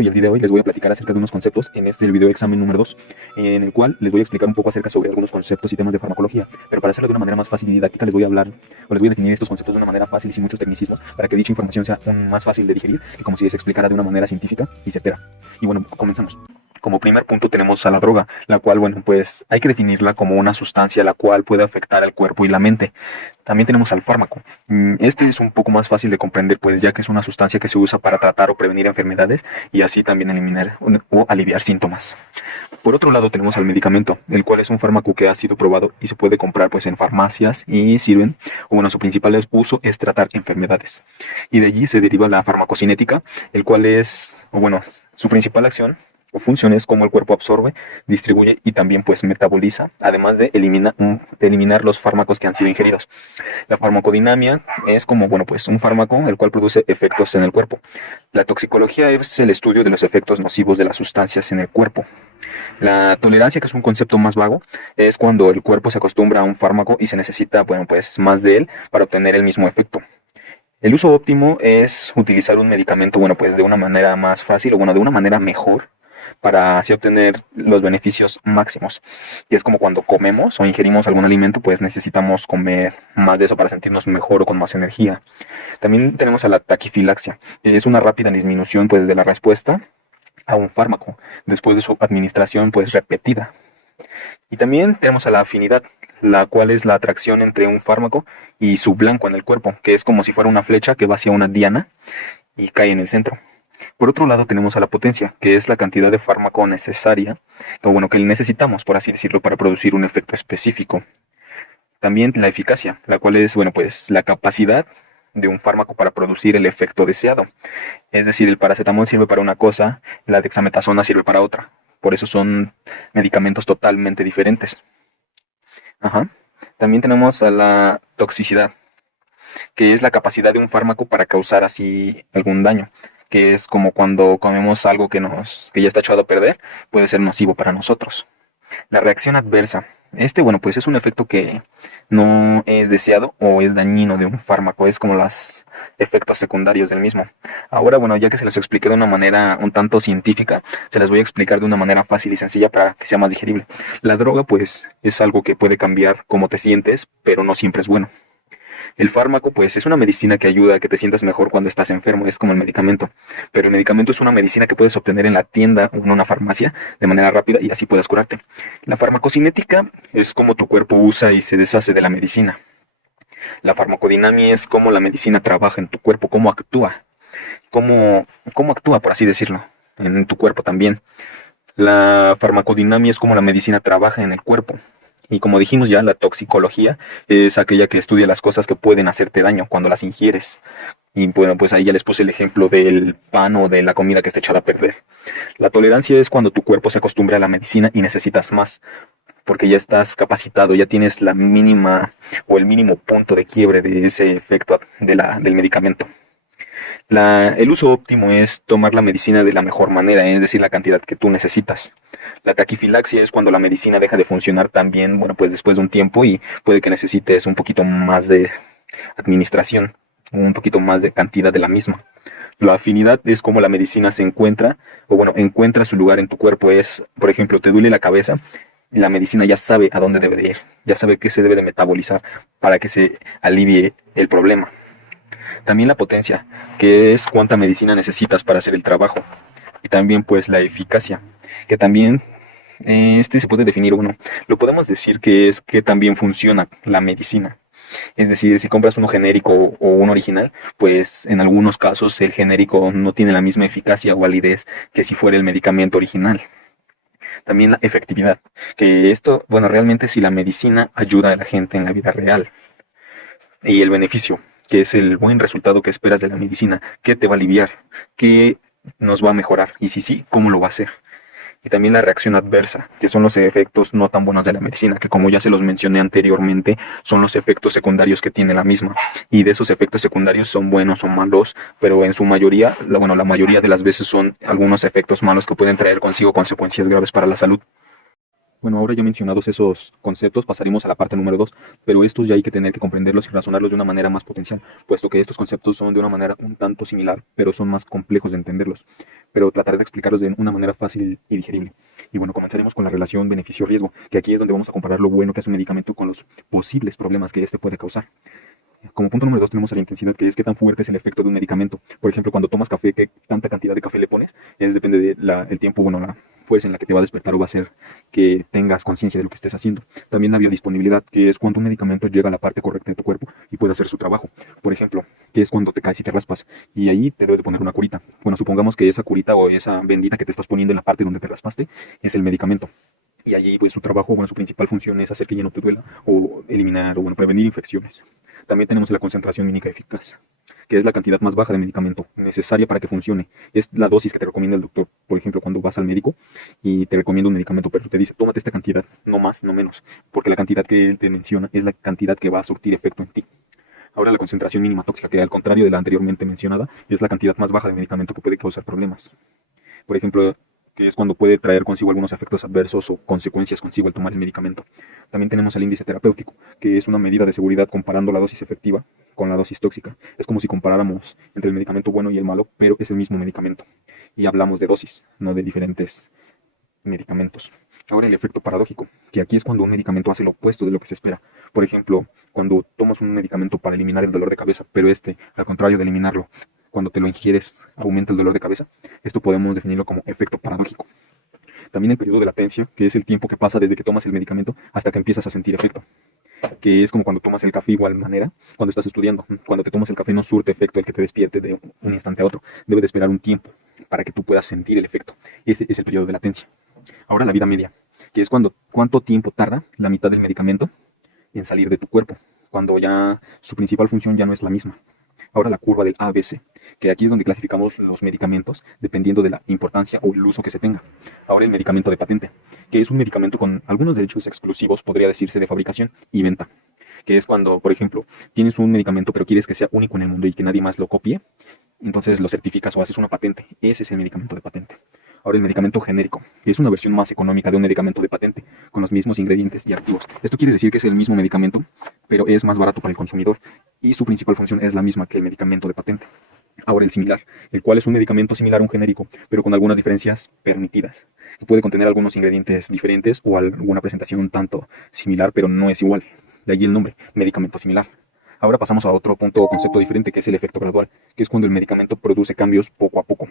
Y el día de hoy les voy a platicar acerca de unos conceptos en este video examen número 2, en el cual les voy a explicar un poco acerca sobre algunos conceptos y temas de farmacología. Pero para hacerlo de una manera más fácil y didáctica les voy a hablar, o les voy a definir estos conceptos de una manera fácil y sin muchos tecnicismos, para que dicha información sea más fácil de digerir y como si se explicara de una manera científica y certera. Y bueno, comenzamos. Como primer punto tenemos a la droga, la cual, bueno, pues hay que definirla como una sustancia la cual puede afectar al cuerpo y la mente. También tenemos al fármaco. Este es un poco más fácil de comprender, pues ya que es una sustancia que se usa para tratar o prevenir enfermedades y así también eliminar o aliviar síntomas. Por otro lado tenemos al medicamento, el cual es un fármaco que ha sido probado y se puede comprar pues en farmacias y sirven, o bueno, su principal uso es tratar enfermedades. Y de allí se deriva la farmacocinética, el cual es, o bueno, su principal acción o función es cómo el cuerpo absorbe, distribuye y también pues metaboliza, además de eliminar los fármacos que han sido ingeridos. La farmacodinamia es como, bueno, pues un fármaco el cual produce efectos en el cuerpo. La toxicología es el estudio de los efectos nocivos de las sustancias en el cuerpo. La tolerancia, que es un concepto más vago, es cuando el cuerpo se acostumbra a un fármaco y se necesita, bueno, pues más de él para obtener el mismo efecto. El uso óptimo es utilizar un medicamento, bueno, pues de una manera más fácil o bueno, de una manera mejor para así obtener los beneficios máximos. Y es como cuando comemos o ingerimos algún alimento, pues necesitamos comer más de eso para sentirnos mejor o con más energía. También tenemos a la taquifilaxia, que es una rápida disminución pues de la respuesta a un fármaco después de su administración pues repetida. Y también tenemos a la afinidad, la cual es la atracción entre un fármaco y su blanco en el cuerpo, que es como si fuera una flecha que va hacia una diana y cae en el centro. Por otro lado tenemos a la potencia, que es la cantidad de fármaco necesaria, o bueno, que necesitamos, por así decirlo, para producir un efecto específico. También la eficacia, la cual es, bueno, pues la capacidad de un fármaco para producir el efecto deseado. Es decir, el paracetamol sirve para una cosa, la dexametasona sirve para otra. Por eso son medicamentos totalmente diferentes. Ajá. También tenemos a la toxicidad, que es la capacidad de un fármaco para causar así algún daño, que es como cuando comemos algo que ya está echado a perder, puede ser nocivo para nosotros. La reacción adversa. Bueno, pues es un efecto que no es deseado o es dañino de un fármaco, es como los efectos secundarios del mismo. Ahora, bueno, ya que se los expliqué de una manera un tanto científica, se las voy a explicar de una manera fácil y sencilla para que sea más digerible. La droga, pues, es algo que puede cambiar cómo te sientes, pero no siempre es bueno. El fármaco, pues, es una medicina que ayuda a que te sientas mejor cuando estás enfermo, es como el medicamento. Pero el medicamento es una medicina que puedes obtener en la tienda o en una farmacia de manera rápida y así puedes curarte. La farmacocinética es como tu cuerpo usa y se deshace de la medicina. La farmacodinamia es cómo la medicina trabaja en tu cuerpo, cómo actúa, por así decirlo, en tu cuerpo también. La farmacodinamia es como la medicina trabaja en el cuerpo. Y como dijimos ya, la toxicología es aquella que estudia las cosas que pueden hacerte daño cuando las ingieres. Y bueno, pues ahí ya les puse el ejemplo del pan o de la comida que está echada a perder. La tolerancia es cuando tu cuerpo se acostumbra a la medicina y necesitas más, porque ya estás capacitado, ya tienes la mínima o el mínimo punto de quiebre de ese efecto del medicamento. El uso óptimo es tomar la medicina de la mejor manera, es decir, la cantidad que tú necesitas. La taquifilaxia es cuando la medicina deja de funcionar también, bueno, pues después de un tiempo y puede que necesites un poquito más de administración, un poquito más de cantidad de la misma. La afinidad es como la medicina se encuentra, o bueno, encuentra su lugar en tu cuerpo. Es, por ejemplo, te duele la cabeza, y la medicina ya sabe a dónde debe de ir, ya sabe qué se debe de metabolizar para que se alivie el problema. También la potencia, que es cuánta medicina necesitas para hacer el trabajo. Y también pues la eficacia, que también se puede definir, bueno, lo podemos decir que es que también funciona la medicina. Es decir, si compras uno genérico o un original, pues en algunos casos el genérico no tiene la misma eficacia o validez que si fuera el medicamento original. También la efectividad, que esto, bueno, realmente si la medicina ayuda a la gente en la vida real. Y el beneficio, que es el buen resultado que esperas de la medicina, qué te va a aliviar, qué nos va a mejorar y si sí, cómo lo va a hacer. Y también la reacción adversa, que son los efectos no tan buenos de la medicina, que como ya se los mencioné anteriormente, son los efectos secundarios que tiene la misma. Y de esos efectos secundarios son buenos o malos, pero en su mayoría, la mayoría de las veces son algunos efectos malos que pueden traer consigo consecuencias graves para la salud. Bueno, ahora ya mencionados esos conceptos, pasaremos a la parte número 2, pero estos ya hay que tener que comprenderlos y razonarlos de una manera más potencial, puesto que estos conceptos son de una manera un tanto similar, pero son más complejos de entenderlos. Pero trataré de explicarlos de una manera fácil y digerible. Y bueno, comenzaremos con la relación beneficio-riesgo, que aquí es donde vamos a comparar lo bueno que es un medicamento con los posibles problemas que este puede causar. Como punto número 2 tenemos a la intensidad, que es qué tan fuerte es el efecto de un medicamento. Por ejemplo, cuando tomas café, qué tanta cantidad de café le pones, depende del tiempo, bueno, la fuerza en la que te va a despertar o va a hacer que tengas conciencia de lo que estés haciendo. También la biodisponibilidad, que es cuando un medicamento llega a la parte correcta de tu cuerpo y puede hacer su trabajo. Por ejemplo, que es cuando te caes y te raspas y ahí te debes de poner una curita. Bueno, supongamos que esa curita o esa bendita que te estás poniendo en la parte donde te raspaste es el medicamento. Y allí, pues, su trabajo, bueno, su principal función es hacer que ya no te duela o eliminar o, bueno, prevenir infecciones. También tenemos la concentración mínima eficaz, que es la cantidad más baja de medicamento necesaria para que funcione. Es la dosis que te recomienda el doctor. Por ejemplo, cuando vas al médico y te recomienda un medicamento, pero te dice, tómate esta cantidad, no más, no menos, porque la cantidad que él te menciona es la cantidad que va a surtir efecto en ti. Ahora la concentración mínima tóxica, que al contrario de la anteriormente mencionada, es la cantidad más baja de medicamento que puede causar problemas. Por ejemplo, que es cuando puede traer consigo algunos efectos adversos o consecuencias consigo al tomar el medicamento. También tenemos el índice terapéutico, que es una medida de seguridad comparando la dosis efectiva con la dosis tóxica. Es como si comparáramos entre el medicamento bueno y el malo, pero es el mismo medicamento. Y hablamos de dosis, no de diferentes medicamentos. Ahora el efecto paradójico, que aquí es cuando un medicamento hace lo opuesto de lo que se espera. Por ejemplo, cuando tomas un medicamento para eliminar el dolor de cabeza, pero al contrario de eliminarlo, cuando te lo ingieres, aumenta el dolor de cabeza. Esto podemos definirlo como efecto paradójico. También el periodo de latencia, que es el tiempo que pasa desde que tomas el medicamento hasta que empiezas a sentir efecto. Que es como cuando tomas el café igual manera, cuando estás estudiando. Cuando te tomas el café no surte efecto el que te despierte de un instante a otro. Debe de esperar un tiempo para que tú puedas sentir el efecto. Ese es el periodo de latencia. Ahora la vida media, que es cuánto tiempo tarda la mitad del medicamento en salir de tu cuerpo, cuando ya su principal función ya no es la misma. Ahora la curva del ABC, que aquí es donde clasificamos los medicamentos dependiendo de la importancia o el uso que se tenga. Ahora el medicamento de patente, que es un medicamento con algunos derechos exclusivos, podría decirse, de fabricación y venta. Que es cuando, por ejemplo, tienes un medicamento pero quieres que sea único en el mundo y que nadie más lo copie, entonces lo certificas o haces una patente. Ese es el medicamento de patente. Ahora el medicamento genérico, que es una versión más económica de un medicamento de patente, con los mismos ingredientes y activos. Esto quiere decir que es el mismo medicamento, pero es más barato para el consumidor y su principal función es la misma que el medicamento de patente. Ahora el similar, el cual es un medicamento similar a un genérico, pero con algunas diferencias permitidas, que puede contener algunos ingredientes diferentes o alguna presentación un tanto similar, pero no es igual. De ahí el nombre, medicamento similar. Ahora pasamos a otro punto o concepto diferente, que es el efecto gradual, que es cuando el medicamento produce cambios poco a poco,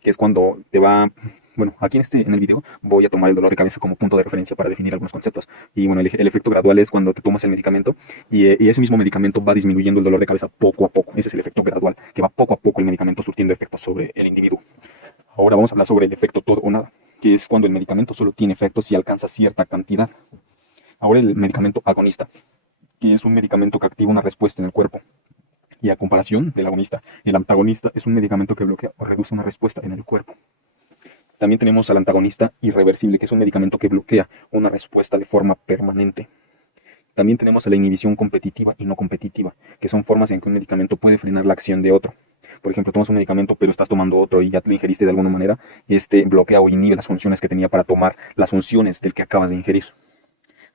que es cuando te va... Bueno, aquí en el video voy a tomar el dolor de cabeza como punto de referencia para definir algunos conceptos. Y bueno, el efecto gradual es cuando te tomas el medicamento y ese mismo medicamento va disminuyendo el dolor de cabeza poco a poco. Ese es el efecto gradual, que va poco a poco el medicamento surtiendo efectos sobre el individuo. Ahora vamos a hablar sobre el efecto todo o nada, que es cuando el medicamento solo tiene efectos si alcanza cierta cantidad. Ahora el medicamento agonista, que es un medicamento que activa una respuesta en el cuerpo. Y a comparación del agonista, el antagonista es un medicamento que bloquea o reduce una respuesta en el cuerpo. También tenemos al antagonista irreversible, que es un medicamento que bloquea una respuesta de forma permanente. También tenemos a la inhibición competitiva y no competitiva, que son formas en que un medicamento puede frenar la acción de otro. Por ejemplo, tomas un medicamento pero estás tomando otro y ya te lo ingeriste de alguna manera, este bloquea o inhibe las funciones que tenía para tomar las funciones del que acabas de ingerir.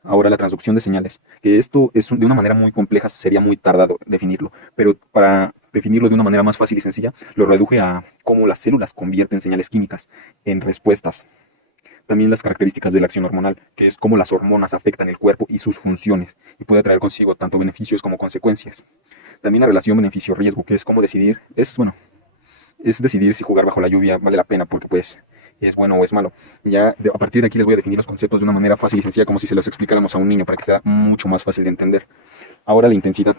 Ahora la transducción de señales, que esto es de una manera muy compleja, sería muy tardado definirlo, pero para definirlo de una manera más fácil y sencilla, lo reduje a cómo las células convierten señales químicas en respuestas. También las características de la acción hormonal, que es cómo las hormonas afectan el cuerpo y sus funciones, y puede traer consigo tanto beneficios como consecuencias. También la relación beneficio-riesgo, que es cómo decidir, es decidir si jugar bajo la lluvia vale la pena, porque pues es bueno o es malo. A partir de aquí les voy a definir los conceptos de una manera fácil y sencilla, como si se los explicáramos a un niño, para que sea mucho más fácil de entender. Ahora la intensidad,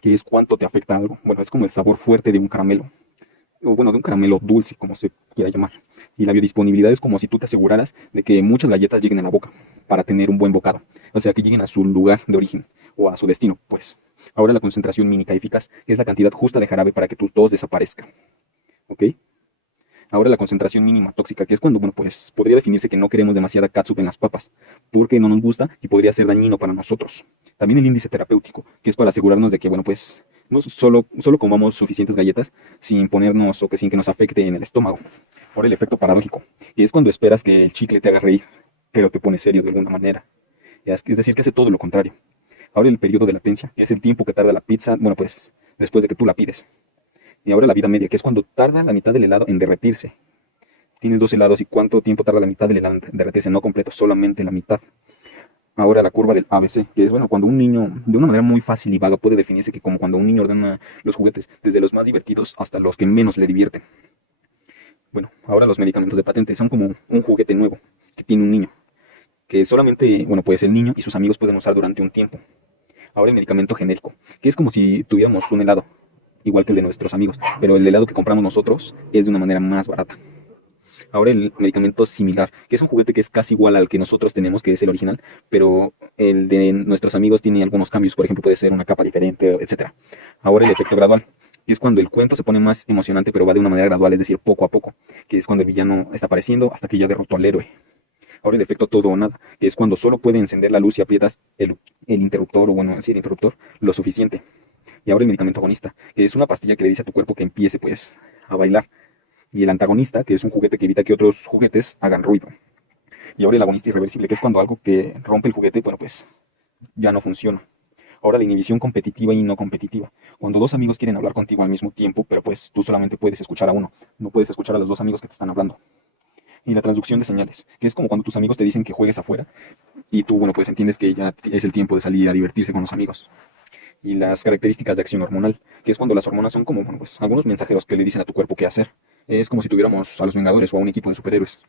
que es cuánto te afecta algo. Bueno, es como el sabor fuerte de un caramelo, o bueno, de un caramelo dulce, como se quiera llamar. Y la biodisponibilidad es como si tú te aseguraras de que muchas galletas lleguen a la boca para tener un buen bocado. O sea, que lleguen a su lugar de origen, o a su destino, pues. Ahora la concentración mínima eficaz, que es la cantidad justa de jarabe para que tu tos desaparezca. ¿Ok? Ahora la concentración mínima tóxica, que es cuando, bueno, pues podría definirse que no queremos demasiada catsup en las papas, porque no nos gusta y podría ser dañino para nosotros. También el índice terapéutico, que es para asegurarnos de que, bueno, pues no solo comamos suficientes galletas sin ponernos sin que nos afecte en el estómago. Ahora el efecto paradójico, que es cuando esperas que el chicle te haga reír, pero te pone serio de alguna manera. Es decir, que hace todo lo contrario. Ahora el periodo de latencia, que es el tiempo que tarda la pizza, bueno, pues después de que tú la pides. Y ahora la vida media, que es cuando tarda la mitad del helado en derretirse. Tienes dos helados y cuánto tiempo tarda la mitad del helado en derretirse, no completo, solamente la mitad. Ahora la curva del ABC, que es bueno, cuando un niño, de una manera muy fácil y vaga, puede definirse que como cuando un niño ordena los juguetes, desde los más divertidos hasta los que menos le divierten. Bueno, ahora los medicamentos de patente son como un juguete nuevo que tiene un niño, que solamente, bueno, pues el niño y sus amigos pueden usar durante un tiempo. Ahora el medicamento genérico, que es como si tuviéramos un helado, igual que el de nuestros amigos, pero el helado que compramos nosotros es de una manera más barata. Ahora el medicamento similar, que es un juguete que es casi igual al que nosotros tenemos, que es el original, pero el de nuestros amigos tiene algunos cambios, por ejemplo puede ser una capa diferente, etc. Ahora el efecto gradual, que es cuando el cuento se pone más emocionante, pero va de una manera gradual, es decir, poco a poco, que es cuando el villano está apareciendo hasta que ya derrotó al héroe. Ahora el efecto todo o nada, que es cuando solo puede encender la luz y aprietas el interruptor, o bueno, sí, el interruptor, lo suficiente. Y ahora el medicamento agonista, que es una pastilla que le dice a tu cuerpo que empiece, pues, a bailar. Y el antagonista, que es un juguete que evita que otros juguetes hagan ruido. Y ahora el agonista irreversible, que es cuando algo que rompe el juguete, bueno, pues, ya no funciona. Ahora la inhibición competitiva y no competitiva. Cuando dos amigos quieren hablar contigo al mismo tiempo, pero pues tú solamente puedes escuchar a uno, no puedes escuchar a los dos amigos que te están hablando. Y la transducción de señales, que es como cuando tus amigos te dicen que juegues afuera y tú, bueno, pues entiendes que ya es el tiempo de salir a divertirse con los amigos. Y las características de acción hormonal, que es cuando las hormonas son como, bueno, pues, algunos mensajeros que le dicen a tu cuerpo qué hacer. Es como si tuviéramos a los Vengadores o a un equipo de superhéroes.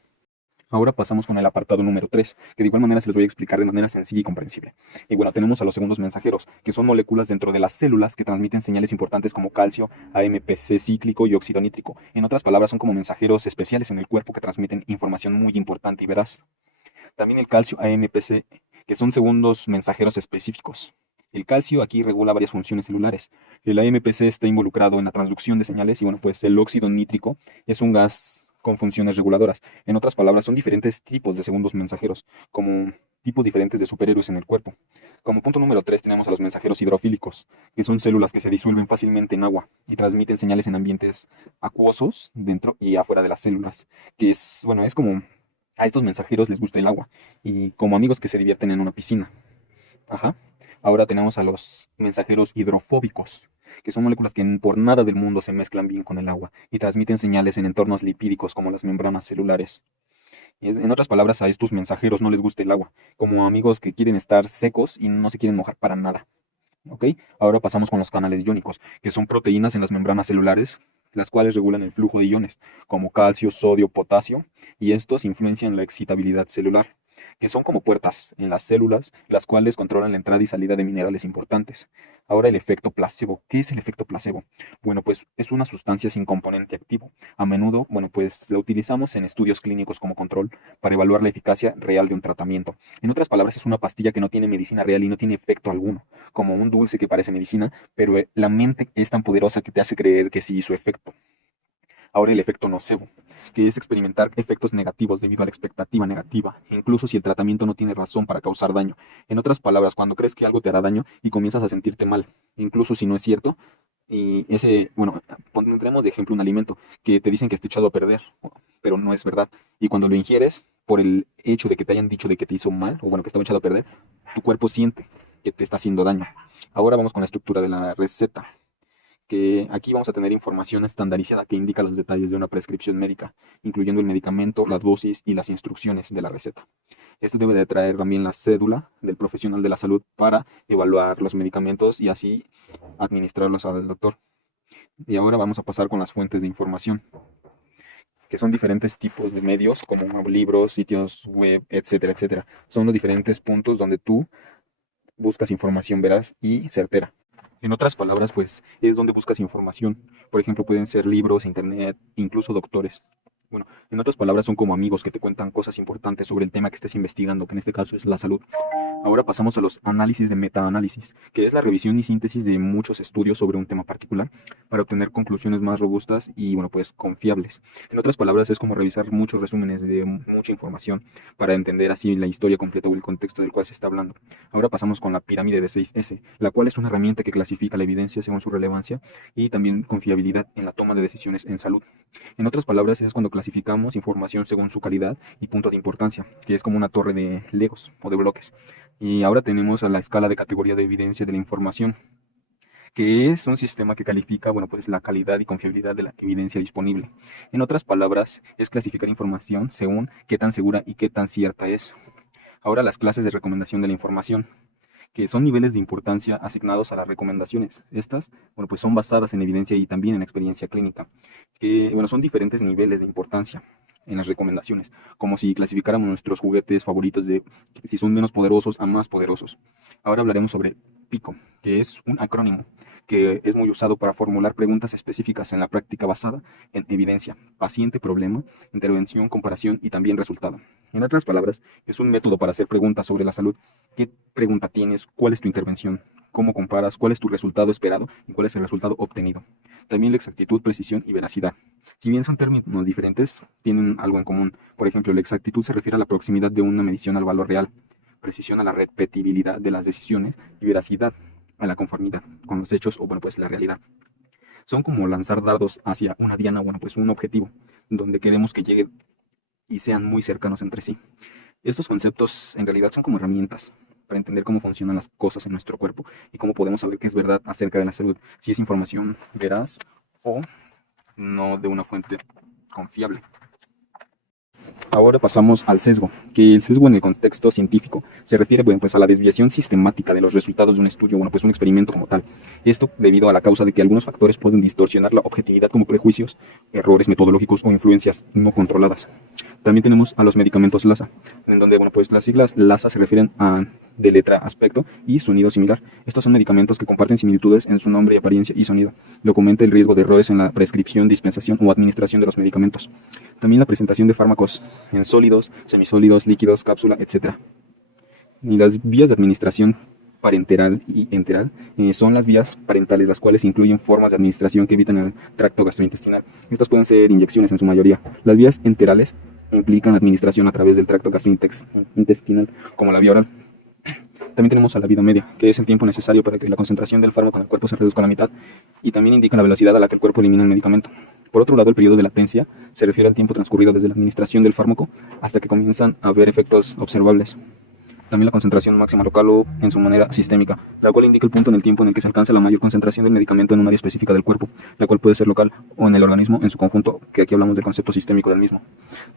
Ahora pasamos con el apartado número 3, que de igual manera se los voy a explicar de manera sencilla y comprensible. Y bueno, tenemos a los segundos mensajeros, que son moléculas dentro de las células que transmiten señales importantes como calcio, AMPC cíclico y óxido nítrico. En otras palabras, son como mensajeros especiales en el cuerpo que transmiten información muy importante y veraz. También el calcio AMPC, que son segundos mensajeros específicos. El calcio aquí regula varias funciones celulares. El AMPC está involucrado en la transducción de señales y bueno, pues el óxido nítrico es un gas con funciones reguladoras. En otras palabras, son diferentes tipos de segundos mensajeros, como tipos diferentes de superhéroes en el cuerpo. Como punto número 3 tenemos a los mensajeros hidrofílicos, que son células que se disuelven fácilmente en agua y transmiten señales en ambientes acuosos dentro y afuera de las células, que es, bueno, es como a estos mensajeros les gusta el agua y como amigos que se divierten en una piscina. Ajá. Ahora tenemos a los mensajeros hidrofóbicos, que son moléculas que por nada del mundo se mezclan bien con el agua y transmiten señales en entornos lipídicos como las membranas celulares. En otras palabras, a estos mensajeros no les gusta el agua, como amigos que quieren estar secos y no se quieren mojar para nada. ¿Ok? Ahora pasamos con los canales iónicos, que son proteínas en las membranas celulares, las cuales regulan el flujo de iones, como calcio, sodio, potasio, y estos influencian la excitabilidad celular, que son como puertas en las células, las cuales controlan la entrada y salida de minerales importantes. Ahora el efecto placebo. ¿Qué es el efecto placebo? Bueno, pues es una sustancia sin componente activo. A menudo, bueno, pues la utilizamos en estudios clínicos como control para evaluar la eficacia real de un tratamiento. En otras palabras, es una pastilla que no tiene medicina real y no tiene efecto alguno, como un dulce que parece medicina, pero la mente es tan poderosa que te hace creer que sí hizo efecto. Ahora el efecto nocebo, que es experimentar efectos negativos debido a la expectativa negativa, incluso si el tratamiento no tiene razón para causar daño. En otras palabras, cuando crees que algo te hará daño y comienzas a sentirte mal, incluso si no es cierto, y ese, bueno, pondremos de ejemplo un alimento que te dicen que está echado a perder, pero no es verdad. Y cuando lo ingieres, por el hecho de que te hayan dicho de que te hizo mal, o bueno, que estaba echado a perder, tu cuerpo siente que te está haciendo daño. Ahora vamos con la estructura de la receta, que aquí vamos a tener información estandarizada que indica los detalles de una prescripción médica, incluyendo el medicamento, la dosis y las instrucciones de la receta. Esto debe de traer también la cédula del profesional de la salud para evaluar los medicamentos y así administrarlos al doctor. Y ahora vamos a pasar con las fuentes de información, que son diferentes tipos de medios como libros, sitios web, etcétera, etcétera. Son los diferentes puntos donde tú buscas información veraz y certera. En otras palabras, pues es donde buscas información. Por ejemplo, pueden ser libros, internet, incluso doctores. Bueno, en otras palabras, son como amigos que te cuentan cosas importantes sobre el tema que estés investigando, que en este caso es la salud. Ahora pasamos a los análisis de metaanálisis, que es la revisión y síntesis de muchos estudios sobre un tema particular para obtener conclusiones más robustas y, bueno, pues confiables. En otras palabras, es como revisar muchos resúmenes de mucha información para entender así la historia completa o el contexto del cual se está hablando. Ahora pasamos con la pirámide de 6S, la cual es una herramienta que clasifica la evidencia según su relevancia y también confiabilidad en la toma de decisiones en salud. En otras palabras, es cuando clasificamos información según su calidad y punto de importancia, que es como una torre de Legos o de bloques. Y ahora tenemos a la escala de categoría de evidencia de la información, que es un sistema que califica, bueno, pues la calidad y confiabilidad de la evidencia disponible. En otras palabras, es clasificar información según qué tan segura y qué tan cierta es. Ahora las clases de recomendación de la información, que son niveles de importancia asignados a las recomendaciones. Estas, bueno, pues son basadas en evidencia y también en experiencia clínica, que, bueno, son diferentes niveles de importancia en las recomendaciones, como si clasificáramos nuestros juguetes favoritos de si son menos poderosos a más poderosos. Ahora hablaremos sobre PICO, que es un acrónimo que es muy usado para formular preguntas específicas en la práctica basada en evidencia, paciente, problema, intervención, comparación y también resultado. En otras palabras, es un método para hacer preguntas sobre la salud. ¿Qué pregunta tienes? ¿Cuál es tu intervención? ¿Cómo comparas? ¿Cuál es tu resultado esperado? ¿Y cuál es el resultado obtenido? También la exactitud, precisión y veracidad. Si bien son términos diferentes, tienen algo en común. Por ejemplo, la exactitud se refiere a la proximidad de una medición al valor real, precisión a la repetibilidad de las decisiones y veracidad a la conformidad con los hechos o, bueno, pues la realidad. Son como lanzar dardos hacia una diana, bueno, pues un objetivo, donde queremos que llegue y sean muy cercanos entre sí. Estos conceptos en realidad son como herramientas para entender cómo funcionan las cosas en nuestro cuerpo y cómo podemos saber qué es verdad acerca de la salud, si es información veraz o no de una fuente confiable. Ahora pasamos al sesgo, que el sesgo en el contexto científico se refiere, bueno, pues a la desviación sistemática de los resultados de un estudio, bueno, pues un experimento como tal. Esto debido a la causa de que algunos factores pueden distorsionar la objetividad como prejuicios, errores metodológicos o influencias no controladas. También tenemos a los medicamentos LASA, en donde, bueno, pues las siglas LASA se refieren a de letra, aspecto y sonido similar. Estos son medicamentos que comparten similitudes en su nombre, apariencia y sonido, lo que aumenta el riesgo de errores en la prescripción, dispensación o administración de los medicamentos. También la presentación de fármacos en sólidos, semisólidos, líquidos, cápsula, etc. Y las vías de administración parenteral y enteral son las vías parentales, las cuales incluyen formas de administración que evitan el tracto gastrointestinal. Estas pueden ser inyecciones en su mayoría. Las vías enterales implican administración a través del tracto gastrointestinal, como la vía oral. También tenemos a la vida media, que es el tiempo necesario para que la concentración del fármaco en el cuerpo se reduzca a la mitad, y también indica la velocidad a la que el cuerpo elimina el medicamento. Por otro lado, el periodo de latencia se refiere al tiempo transcurrido desde la administración del fármaco hasta que comienzan a haber efectos observables. También la concentración máxima local o en su manera sistémica, la cual indica el punto en el tiempo en el que se alcanza la mayor concentración del medicamento en un área específica del cuerpo, la cual puede ser local o en el organismo en su conjunto, que aquí hablamos del concepto sistémico del mismo.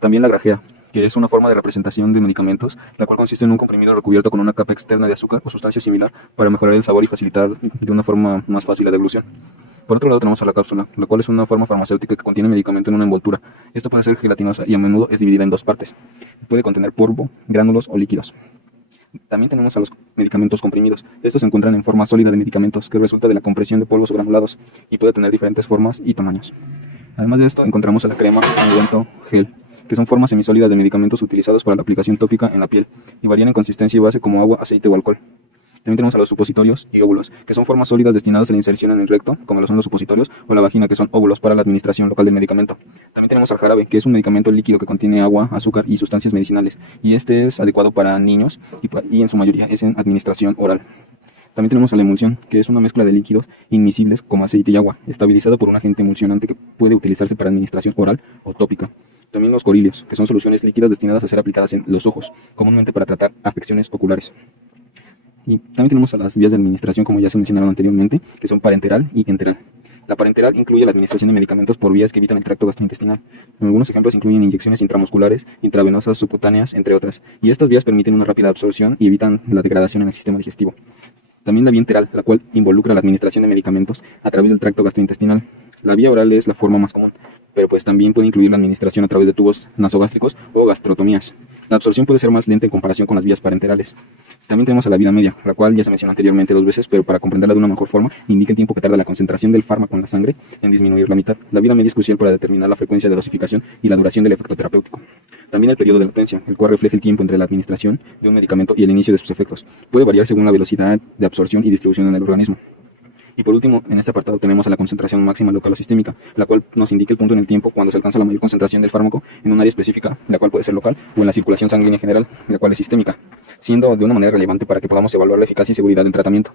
También la grafea, que es una forma de representación de medicamentos, la cual consiste en un comprimido recubierto con una capa externa de azúcar o sustancia similar para mejorar el sabor y facilitar de una forma más fácil la deglución. Por otro lado tenemos a la cápsula, la cual es una forma farmacéutica que contiene medicamento en una envoltura. Esta puede ser gelatinosa y a menudo es dividida en dos partes. Puede contener polvo, gránulos o líquidos. También tenemos a los medicamentos comprimidos. Estos se encuentran en forma sólida de medicamentos que resulta de la compresión de polvos o granulados y puede tener diferentes formas y tamaños. Además de esto encontramos a la crema, ungüento, gel, que son formas semisólidas de medicamentos utilizados para la aplicación tópica en la piel y varían en consistencia y base como agua, aceite o alcohol. También tenemos a los supositorios y óvulos, que son formas sólidas destinadas a la inserción en el recto, como lo son los supositorios, o la vagina, que son óvulos para la administración local del medicamento. También tenemos al jarabe, que es un medicamento líquido que contiene agua, azúcar y sustancias medicinales, y este es adecuado para niños y en su mayoría es en administración oral. También tenemos a la emulsión, que es una mezcla de líquidos inmiscibles como aceite y agua, estabilizado por un agente emulsionante que puede utilizarse para administración oral o tópica. También los corilios, que son soluciones líquidas destinadas a ser aplicadas en los ojos, comúnmente para tratar afecciones oculares. Y también tenemos a las vías de administración, como ya se mencionaron anteriormente, que son parenteral y enteral. La parenteral incluye la administración de medicamentos por vías que evitan el tracto gastrointestinal. Algunos ejemplos incluyen inyecciones intramusculares, intravenosas, subcutáneas, entre otras. Y estas vías permiten una rápida absorción y evitan la degradación en el sistema digestivo. También la vía enteral, la cual involucra la administración de medicamentos a través del tracto gastrointestinal. La vía oral es la forma más común, pero pues también puede incluir la administración a través de tubos nasogástricos o gastrotomías. La absorción puede ser más lenta en comparación con las vías parenterales. También tenemos a la vida media, la cual ya se mencionó anteriormente 2 veces, pero para comprenderla de una mejor forma, indica el tiempo que tarda la concentración del fármaco en la sangre en disminuir la mitad. La vida media es crucial para determinar la frecuencia de dosificación y la duración del efecto terapéutico. También el periodo de latencia, el cual refleja el tiempo entre la administración de un medicamento y el inicio de sus efectos. Puede variar según la velocidad de absorción y distribución en el organismo. Y por último, en este apartado tenemos a la concentración máxima local o sistémica, la cual nos indica el punto en el tiempo cuando se alcanza la mayor concentración del fármaco en un área específica, la cual puede ser local, o en la circulación sanguínea general, la cual es sistémica, siendo de una manera relevante para que podamos evaluar la eficacia y seguridad del tratamiento.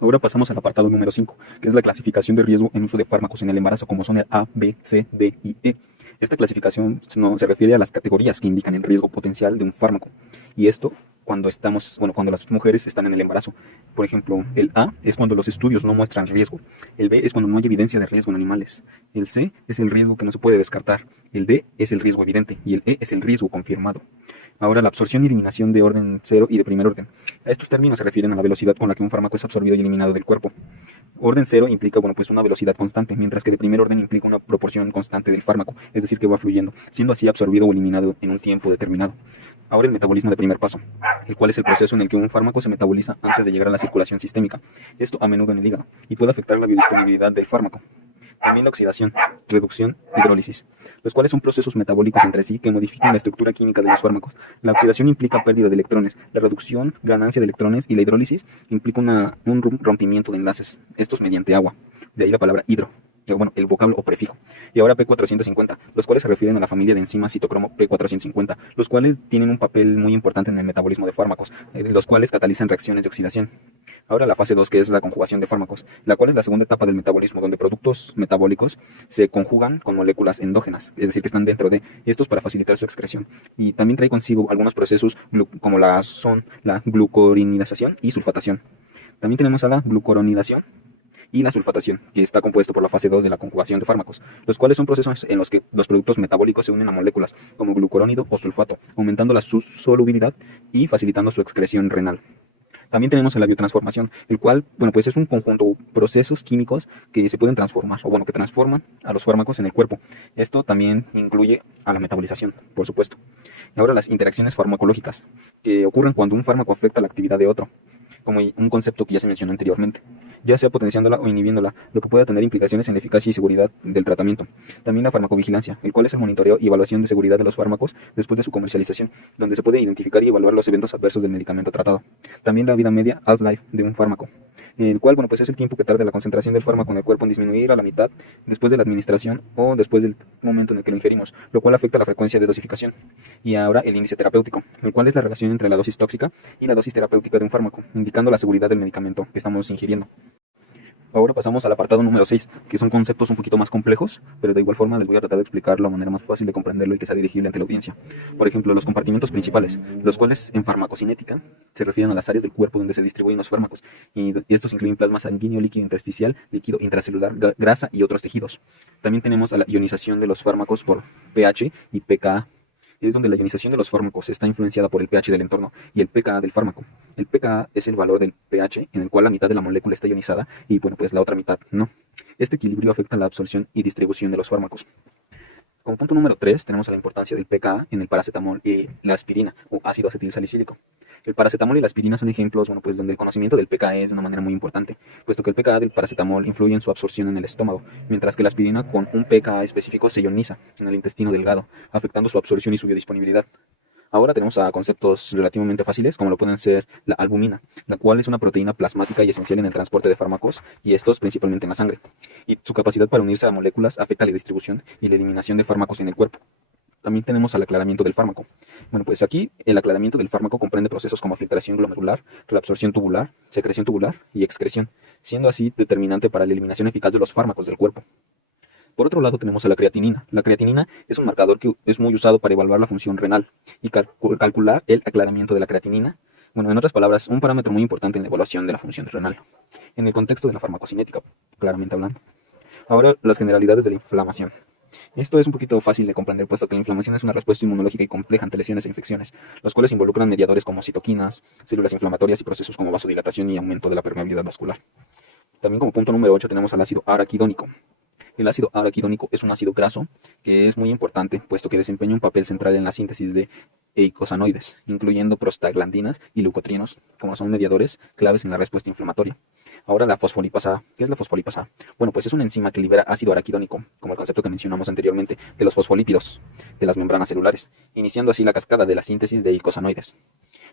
Ahora pasamos al apartado número 5, que es la clasificación de riesgo en uso de fármacos en el embarazo, como son el A, B, C, D y E. Esta clasificación no, se refiere a las categorías que indican el riesgo potencial de un fármaco. Y esto cuando las mujeres están en el embarazo. Por ejemplo, el A es cuando los estudios no muestran riesgo. El B es cuando no hay evidencia de riesgo en animales. El C es el riesgo que no se puede descartar. El D es el riesgo evidente. Y el E es el riesgo confirmado. Ahora, la absorción y eliminación de orden cero y de primer orden. Estos términos se refieren a la velocidad con la que un fármaco es absorbido y eliminado del cuerpo. Orden cero implica, pues una velocidad constante, mientras que de primer orden implica una proporción constante del fármaco, es decir, que va fluyendo, siendo así absorbido o eliminado en un tiempo determinado. Ahora el metabolismo de primer paso, el cual es el proceso en el que un fármaco se metaboliza antes de llegar a la circulación sistémica, esto a menudo en el hígado, y puede afectar la biodisponibilidad del fármaco. También la oxidación, reducción, hidrólisis, los cuales son procesos metabólicos entre sí que modifican la estructura química de los fármacos. La oxidación implica pérdida de electrones, la reducción, ganancia de electrones, y la hidrólisis implica un rompimiento de enlaces, estos mediante agua. De ahí la palabra hidro, el vocablo o prefijo. Y ahora P450, los cuales se refieren a la familia de enzimas citocromo P450, los cuales tienen un papel muy importante en el metabolismo de fármacos, los cuales catalizan reacciones de oxidación. Ahora la fase 2, que es la conjugación de fármacos, la cual es la segunda etapa del metabolismo, donde productos metabólicos se conjugan con moléculas endógenas, es decir, que están dentro de estos para facilitar su excreción. Y también trae consigo algunos procesos como la glucorinidación y sulfatación. También tenemos a la glucoronidación y la sulfatación, que está compuesto por la fase 2 de la conjugación de fármacos, los cuales son procesos en los que los productos metabólicos se unen a moléculas como glucurónido o sulfato, aumentando la solubilidad y facilitando su excreción renal. También tenemos la biotransformación, el cual, pues es un conjunto de procesos químicos que se pueden transformar, que transforman a los fármacos en el cuerpo. Esto también incluye a la metabolización, por supuesto. Y ahora las interacciones farmacológicas, que ocurren cuando un fármaco afecta la actividad de otro, como un concepto que ya se mencionó anteriormente, ya sea potenciándola o inhibiéndola, lo que pueda tener implicaciones en la eficacia y seguridad del tratamiento. También la farmacovigilancia, el cual es el monitoreo y evaluación de seguridad de los fármacos después de su comercialización, donde se puede identificar y evaluar los eventos adversos del medicamento tratado. También la vida media, half-life, de un fármaco, el cual, pues es el tiempo que tarda la concentración del fármaco en el cuerpo en disminuir a la mitad después de la administración o después del momento en el que lo ingerimos, lo cual afecta la frecuencia de dosificación. Y ahora el índice terapéutico, el cual es la relación entre la dosis tóxica y la dosis terapéutica de un fármaco, indicando la seguridad del medicamento que estamos ingiriendo. Ahora pasamos al apartado número 6, que son conceptos un poquito más complejos, pero de igual forma les voy a tratar de explicarlo de manera más fácil de comprenderlo y que sea dirigible ante la audiencia. Por ejemplo, los compartimentos principales, los cuales en farmacocinética se refieren a las áreas del cuerpo donde se distribuyen los fármacos, y estos incluyen plasma sanguíneo, líquido intersticial, líquido intracelular, grasa y otros tejidos. También tenemos a la ionización de los fármacos por pH y pKa. Es donde la ionización de los fármacos está influenciada por el pH del entorno y el pKa del fármaco. El pKa es el valor del pH en el cual la mitad de la molécula está ionizada y pues la otra mitad no. Este equilibrio afecta la absorción y distribución de los fármacos. Como punto número 3 tenemos la importancia del pKa en el paracetamol y la aspirina o ácido acetilsalicílico. El paracetamol y la aspirina son ejemplos, pues donde el conocimiento del pKa es de una manera muy importante, puesto que el pKa del paracetamol influye en su absorción en el estómago, mientras que la aspirina con un pKa específico se ioniza en el intestino delgado, afectando su absorción y su biodisponibilidad. Ahora tenemos a conceptos relativamente fáciles, como lo pueden ser la albumina, la cual es una proteína plasmática y esencial en el transporte de fármacos, y estos principalmente en la sangre. Y su capacidad para unirse a moléculas afecta la distribución y la eliminación de fármacos en el cuerpo. También tenemos al aclaramiento del fármaco. Pues aquí el aclaramiento del fármaco comprende procesos como filtración glomerular, reabsorción tubular, secreción tubular y excreción, siendo así determinante para la eliminación eficaz de los fármacos del cuerpo. Por otro lado tenemos a la creatinina. La creatinina es un marcador que es muy usado para evaluar la función renal y calcular el aclaramiento de la creatinina. En otras palabras, un parámetro muy importante en la evaluación de la función renal, en el contexto de la farmacocinética, claramente hablando. Ahora, las generalidades de la inflamación. Esto es un poquito fácil de comprender, puesto que la inflamación es una respuesta inmunológica y compleja ante lesiones e infecciones, los cuales involucran mediadores como citoquinas, células inflamatorias y procesos como vasodilatación y aumento de la permeabilidad vascular. También como punto número 8 tenemos al ácido araquidónico. El ácido araquidónico es un ácido graso que es muy importante, puesto que desempeña un papel central en la síntesis de eicosanoides, incluyendo prostaglandinas y leucotrienos, como son mediadores claves en la respuesta inflamatoria. Ahora la fosfolipasa A. ¿Qué es la fosfolipasa A? Pues es una enzima que libera ácido araquidónico, como el concepto que mencionamos anteriormente, de los fosfolípidos, de las membranas celulares, iniciando así la cascada de la síntesis de eicosanoides.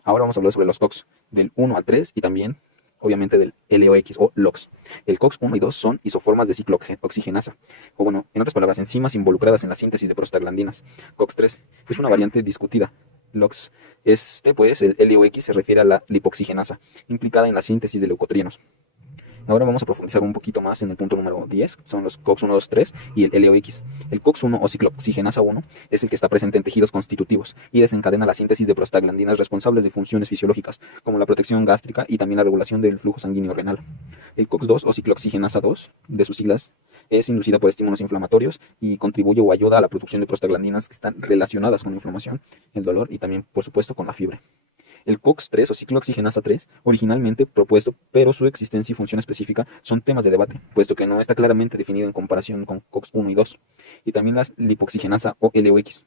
Ahora vamos a hablar sobre los COX, del 1 al 3 y también obviamente del LOX o LOX. El COX 1 y 2 son isoformas de ciclooxigenasa, o en otras palabras, enzimas involucradas en la síntesis de prostaglandinas. COX 3 es una variante discutida. LOX, pues el LOX se refiere a la lipoxigenasa, implicada en la síntesis de leucotrienos. Ahora vamos a profundizar un poquito más en el punto número 10, son los COX-1, 2, 3 y el LOX. El COX-1 o ciclooxigenasa 1 es el que está presente en tejidos constitutivos y desencadena la síntesis de prostaglandinas responsables de funciones fisiológicas, como la protección gástrica y también la regulación del flujo sanguíneo renal. El COX-2 o ciclooxigenasa 2, de sus siglas, es inducida por estímulos inflamatorios y contribuye o ayuda a la producción de prostaglandinas que están relacionadas con la inflamación, el dolor y también, por supuesto, con la fiebre. El COX-3 o ciclooxigenasa 3, originalmente propuesto, pero su existencia y función específica son temas de debate, puesto que no está claramente definido en comparación con COX-1 y 2, y también la lipoxigenasa o LOX.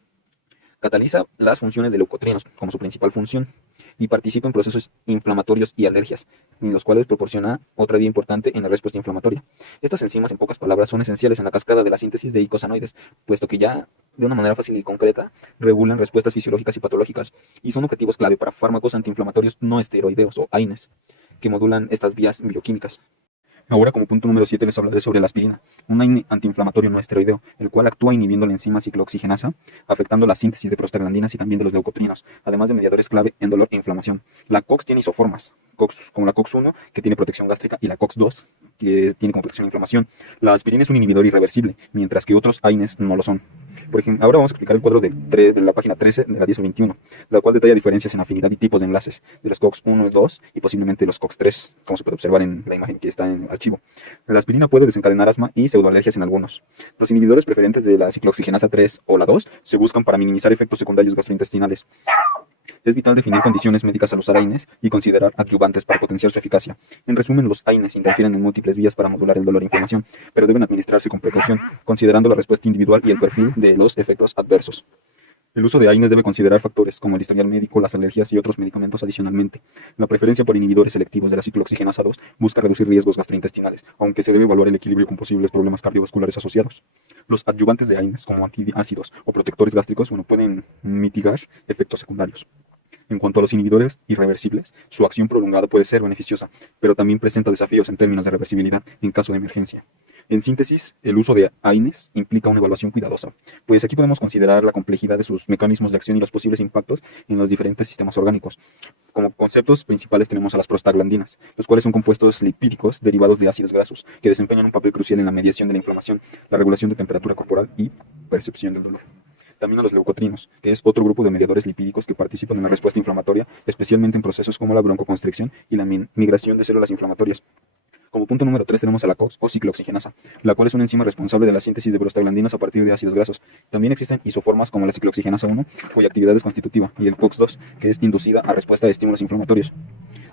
Cataliza las funciones de leucotrienos como su principal función y participa en procesos inflamatorios y alergias, en los cuales proporciona otra vía importante en la respuesta inflamatoria. Estas enzimas, en pocas palabras, son esenciales en la cascada de la síntesis de icosanoides, puesto que ya de una manera fácil y concreta regulan respuestas fisiológicas y patológicas y son objetivos clave para fármacos antiinflamatorios no esteroideos o AINES, que modulan estas vías bioquímicas. Ahora, como punto número 7, les hablaré sobre la aspirina, un antiinflamatorio no esteroideo, el cual actúa inhibiendo la enzima ciclooxigenasa, afectando la síntesis de prostaglandinas y también de los leucotrienos, además de mediadores clave en dolor e inflamación. La COX tiene isoformas, como la COX-1, que tiene protección gástrica, y la COX-2, que tiene como protección inflamación. La aspirina es un inhibidor irreversible, mientras que otros AINES no lo son. Por ejemplo, ahora vamos a explicar el cuadro de la página 13 de la 10 al 21, la cual detalla diferencias en afinidad y tipos de enlaces de los COX-1 y 2 y posiblemente los COX-3, como se puede observar en la imagen que está en el archivo. La aspirina puede desencadenar asma y pseudoalergias en algunos. Los inhibidores preferentes de la ciclooxigenasa 3 o la 2 se buscan para minimizar efectos secundarios gastrointestinales. Es vital definir condiciones médicas al usar AINES y considerar adyuvantes para potenciar su eficacia. En resumen, los AINES interfieren en múltiples vías para modular el dolor e inflamación, pero deben administrarse con precaución, considerando la respuesta individual y el perfil de los efectos adversos. El uso de AINES debe considerar factores como el historial médico, las alergias y otros medicamentos adicionalmente. La preferencia por inhibidores selectivos de la ciclooxigenasa 2 busca reducir riesgos gastrointestinales, aunque se debe evaluar el equilibrio con posibles problemas cardiovasculares asociados. Los adyuvantes de AINES, como antiácidos o protectores gástricos, pueden mitigar efectos secundarios. En cuanto a los inhibidores irreversibles, su acción prolongada puede ser beneficiosa, pero también presenta desafíos en términos de reversibilidad en caso de emergencia. En síntesis, el uso de AINES implica una evaluación cuidadosa, pues aquí podemos considerar la complejidad de sus mecanismos de acción y los posibles impactos en los diferentes sistemas orgánicos. Como conceptos principales tenemos a las prostaglandinas, los cuales son compuestos lipídicos derivados de ácidos grasos, que desempeñan un papel crucial en la mediación de la inflamación, la regulación de temperatura corporal y percepción del dolor. También a los leucotrienos, que es otro grupo de mediadores lipídicos que participan en la respuesta inflamatoria, especialmente en procesos como la broncoconstricción y la migración de células inflamatorias. Como punto número 3 tenemos a la COX o ciclooxigenasa, la cual es una enzima responsable de la síntesis de prostaglandinas a partir de ácidos grasos. También existen isoformas como la ciclooxigenasa 1, cuya actividad es constitutiva, y el COX-2, que es inducida a respuesta a estímulos inflamatorios.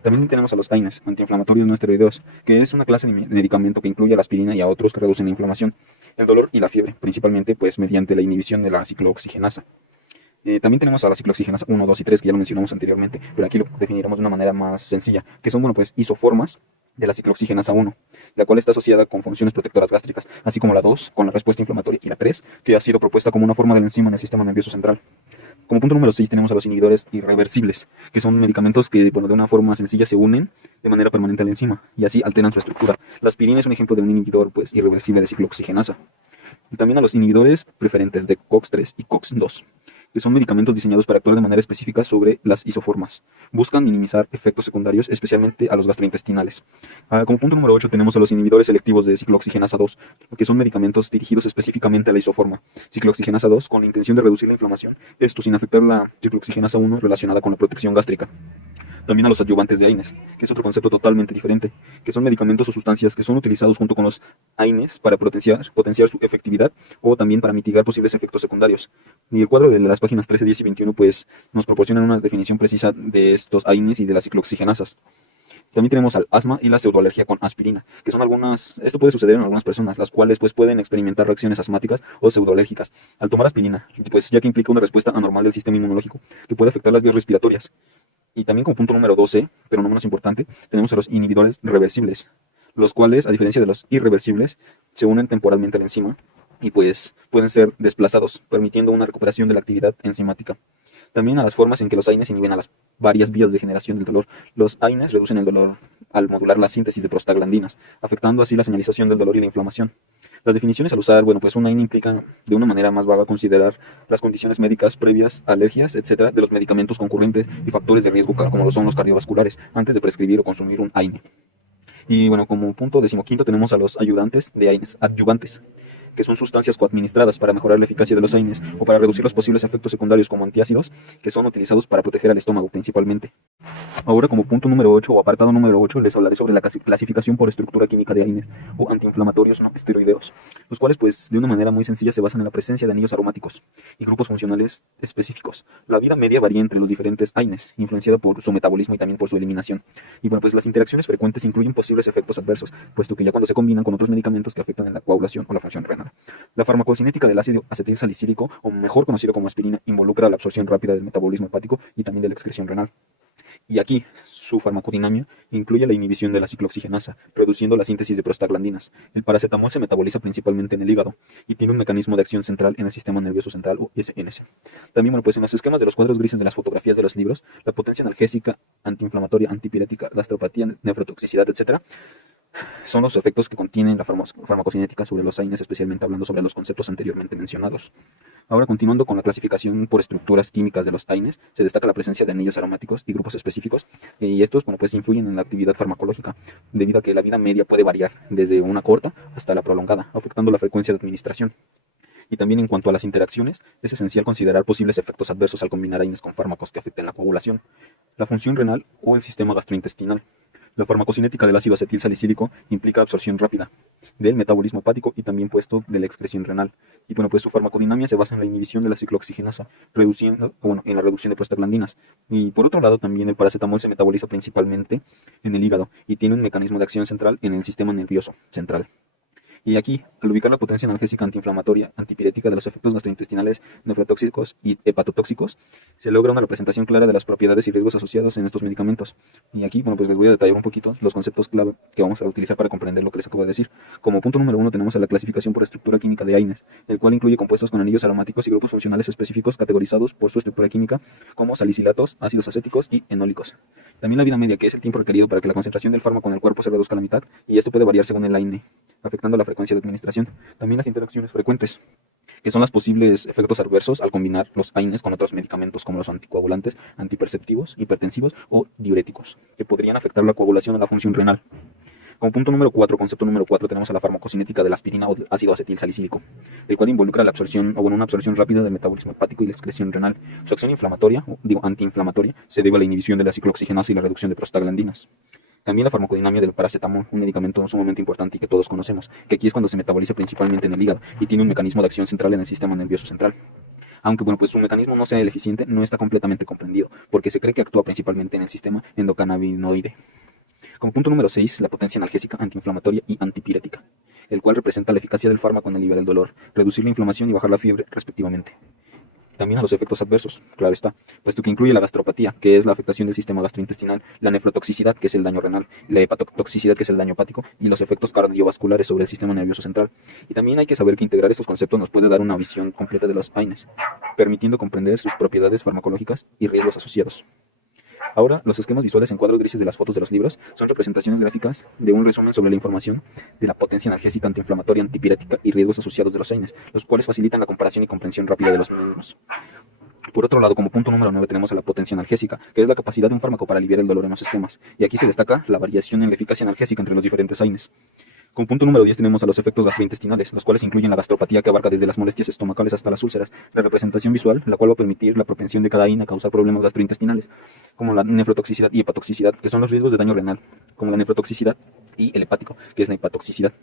También tenemos a los AINES, antiinflamatorios no esteroideos, que es una clase de medicamento que incluye a la aspirina y a otros que reducen la inflamación, el dolor y la fiebre, principalmente pues mediante la inhibición de la ciclooxigenasa. También tenemos a la ciclooxigenasa 1, 2 y 3, que ya lo mencionamos anteriormente, pero aquí lo definiremos de una manera más sencilla, que son isoformas de la ciclooxigenasa 1, la cual está asociada con funciones protectoras gástricas, así como la 2 con la respuesta inflamatoria y la 3, que ha sido propuesta como una forma de la enzima en el sistema nervioso central. Como punto número 6 tenemos a los inhibidores irreversibles, que son medicamentos que de una forma sencilla se unen de manera permanente a la enzima y así alteran su estructura. La aspirina es un ejemplo de un inhibidor irreversible de ciclooxigenasa. Y también a los inhibidores preferentes de COX-3 y COX-2, que son medicamentos diseñados para actuar de manera específica sobre las isoformas. Buscan minimizar efectos secundarios, especialmente a los gastrointestinales. Como punto número 8 tenemos a los inhibidores selectivos de ciclooxigenasa 2, que son medicamentos dirigidos específicamente a la isoforma ciclooxigenasa 2 con la intención de reducir la inflamación, esto sin afectar la ciclooxigenasa 1 relacionada con la protección gástrica. También a los adyuvantes de AINES, que es otro concepto totalmente diferente, que son medicamentos o sustancias que son utilizados junto con los AINES para potenciar su efectividad o también para mitigar posibles efectos secundarios. Y el cuadro de las páginas 13, 10 y 21 nos proporcionan una definición precisa de estos AINES y de las ciclooxigenasas. También tenemos al asma y la pseudoalergia con aspirina, que son esto puede suceder en algunas personas, las cuales pueden experimentar reacciones asmáticas o pseudoalérgicas al tomar aspirina, ya que implica una respuesta anormal del sistema inmunológico, que puede afectar las vías respiratorias. Y también como punto número 12, pero no menos importante, tenemos a los inhibidores reversibles, los cuales, a diferencia de los irreversibles, se unen temporalmente a la enzima y pueden ser desplazados, permitiendo una recuperación de la actividad enzimática. También a las formas en que los AINES inhiben a las varias vías de generación del dolor. Los AINES reducen el dolor al modular la síntesis de prostaglandinas, afectando así la señalización del dolor y la inflamación. Las definiciones al usar, un AINE implica de una manera más vaga considerar las condiciones médicas previas, alergias, etcétera, de los medicamentos concurrentes y factores de riesgo como lo son los cardiovasculares, antes de prescribir o consumir un AINE. Y bueno, como punto decimoquinto tenemos a los ayudantes de AINES, adyuvantes, que son sustancias coadministradas para mejorar la eficacia de los AINES o para reducir los posibles efectos secundarios como antiácidos, que son utilizados para proteger al estómago principalmente. Ahora, como punto número 8 o apartado número 8, les hablaré sobre la clasificación por estructura química de AINES o antiinflamatorios no esteroideos, los cuales pues de una manera muy sencilla se basan en la presencia de anillos aromáticos y grupos funcionales específicos. La vida media varía entre los diferentes AINES, influenciada por su metabolismo y también por su eliminación. Y bueno, pues las interacciones frecuentes incluyen posibles efectos adversos, puesto que ya cuando se combinan con otros medicamentos que afectan en la coagulación o la función renal. La farmacocinética del ácido acetilsalicílico, o mejor conocido como aspirina, involucra la absorción rápida del metabolismo hepático y también de la excreción renal. Y aquí, su farmacodinamia incluye la inhibición de la ciclooxigenasa, reduciendo la síntesis de prostaglandinas. El paracetamol se metaboliza principalmente en el hígado y tiene un mecanismo de acción central en el sistema nervioso central o SNS. También, bueno, pues en los esquemas de los cuadros grises de las fotografías de los libros, la potencia analgésica, antiinflamatoria, antipirética, gastropatía, nefrotoxicidad, etc., son los efectos que contienen la farmacocinética sobre los AINES, especialmente hablando sobre los conceptos anteriormente mencionados. Ahora, continuando con la clasificación por estructuras químicas de los AINES, se destaca la presencia de anillos aromáticos y grupos específicos, y estos, bueno, pues influyen en la actividad farmacológica, debido a que la vida media puede variar desde una corta hasta la prolongada, afectando la frecuencia de administración. Y también en cuanto a las interacciones, es esencial considerar posibles efectos adversos al combinar AINES con fármacos que afecten la coagulación, la función renal o el sistema gastrointestinal. La farmacocinética del ácido acetilsalicílico implica absorción rápida del metabolismo hepático y también puesto de la excreción renal. Y bueno, pues su farmacodinamia se basa en la inhibición de la ciclooxigenasa, en la reducción de prostaglandinas. Y por otro lado, también el paracetamol se metaboliza principalmente en el hígado y tiene un mecanismo de acción central en el sistema nervioso central. Y aquí, al ubicar la potencia analgésica antiinflamatoria, antipirética de los efectos gastrointestinales, nefrotóxicos y hepatotóxicos, se logra una representación clara de las propiedades y riesgos asociados en estos medicamentos. Y aquí, bueno, pues les voy a detallar un poquito los conceptos clave que vamos a utilizar para comprender lo que les acabo de decir. Como punto número 1 tenemos a la clasificación por estructura química de AINES, el cual incluye compuestos con anillos aromáticos y grupos funcionales específicos categorizados por su estructura química como salicilatos, ácidos acéticos y enólicos. También la vida media, que es el tiempo requerido para que la concentración del fármaco en el cuerpo se reduzca a la mitad, y esto puede variar según el AINE, afectando la frecuencia de administración. También las interacciones frecuentes, que son los posibles efectos adversos al combinar los AINES con otros medicamentos como los anticoagulantes, antiperceptivos, hipertensivos o diuréticos, que podrían afectar la coagulación o la función renal. Como punto número 4, concepto número 4, tenemos a la farmacocinética de la aspirina o del ácido acetilsalicílico, el cual involucra la absorción, una absorción rápida del metabolismo hepático y la excreción renal. Su acción antiinflamatoria, se debe a la inhibición de la ciclooxigenasa y la reducción de prostaglandinas. También la farmacodinamia del paracetamol, un medicamento sumamente importante y que todos conocemos, que aquí es cuando se metaboliza principalmente en el hígado y tiene un mecanismo de acción central en el sistema nervioso central. Aunque bueno, pues su mecanismo no sea el eficiente, no está completamente comprendido, porque se cree que actúa principalmente en el sistema endocannabinoide. Como punto número 6, la potencia analgésica, antiinflamatoria y antipirética, el cual representa la eficacia del fármaco en aliviar el dolor, reducir la inflamación y bajar la fiebre, respectivamente. También a los efectos adversos, claro está, puesto que incluye la gastropatía, que es la afectación del sistema gastrointestinal, la nefrotoxicidad, que es el daño renal, la hepatotoxicidad, que es el daño hepático, y los efectos cardiovasculares sobre el sistema nervioso central. Y también hay que saber que integrar estos conceptos nos puede dar una visión completa de los AINES, permitiendo comprender sus propiedades farmacológicas y riesgos asociados. Ahora, los esquemas visuales en cuadros grises de las fotos de los libros son representaciones gráficas de un resumen sobre la información de la potencia analgésica, antiinflamatoria, antipirética y riesgos asociados de los AINES, los cuales facilitan la comparación y comprensión rápida de los mismos. Por otro lado, como punto número 9 tenemos a la potencia analgésica, que es la capacidad de un fármaco para aliviar el dolor en los esquemas, y aquí se destaca la variación en la eficacia analgésica entre los diferentes AINES. Como punto número 10 tenemos a los efectos gastrointestinales, los cuales incluyen la gastropatía, que abarca desde las molestias estomacales hasta las úlceras, la representación visual, la cual va a permitir la propensión de cada AINE a causar problemas gastrointestinales, como la nefrotoxicidad y hepatotoxicidad, que son los riesgos de daño renal, como la nefrotoxicidad, y el hepático, que es la hepatotoxicidad,